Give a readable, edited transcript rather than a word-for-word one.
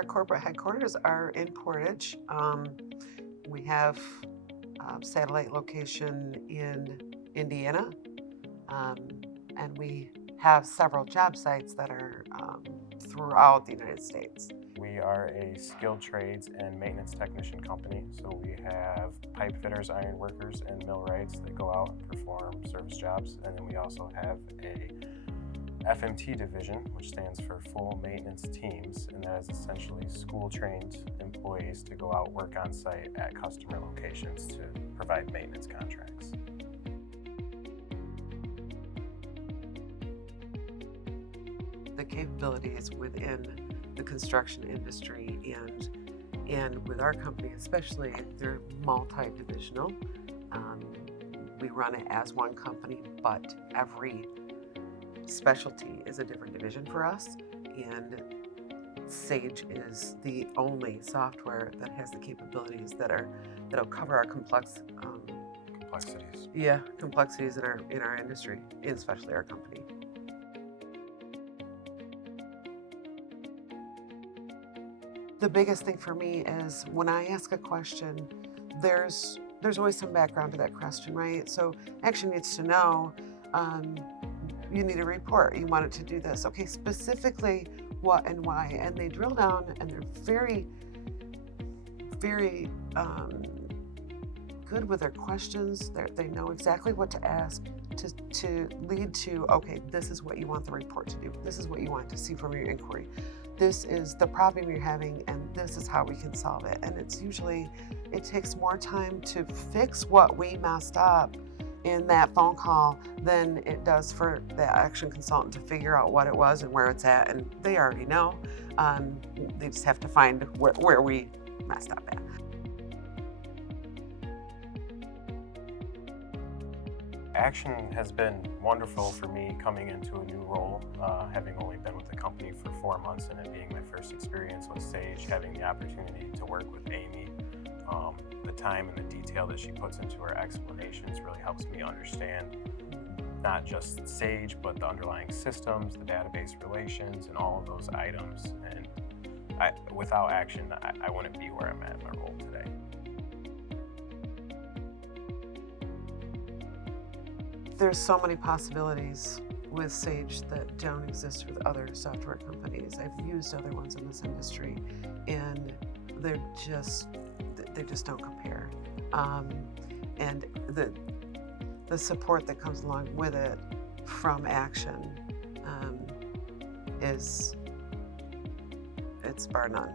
our corporate headquarters are in Portage. We have a satellite location in Indiana, and we have several job sites that are throughout the United States. We are a skilled trades and maintenance technician company, so we have pipe fitters, iron workers, and millwrights that go out and perform service jobs. And then we also have a FMT division, which stands for Full Maintenance Teams, and that is essentially school-trained employees to go out work on site at customer locations to provide maintenance contracts. The capabilities within the construction industry and with our company especially, they're multi-divisional. We run it as one company, but every specialty is a different division for us, and Sage is the only software that has the capabilities that'll cover our complexities in our industry, and especially our company. The biggest thing for me is when I ask a question, there's always some background to that question, right? So Aktion needs to know, you need a report, you want it to do this. Okay, specifically what and why. And they drill down and they're very, very good with their questions. They know exactly what to ask to lead to, okay, this is what you want the report to do. This is what you want to see from your inquiry. This is the problem you're having, and this is how we can solve it. And it takes more time to fix what we messed up in that phone call than it does for the Aktion consultant to figure out what it was and where it's at. And they already know. They just have to find where we messed up at. Aktion has been wonderful for me coming into a new role, having only been with the company for 4 months and it being my first experience with Sage, having the opportunity to work with Amy. The time and the detail that she puts into her explanations really helps me understand not just Sage, but the underlying systems, the database relations, and all of those items. And without Aktion, I wouldn't be where I'm at in my role today. There's so many possibilities with Sage that don't exist with other software companies. I've used other ones in this industry, and they just don't compare. And the support that comes along with it from Aktion it's bar none.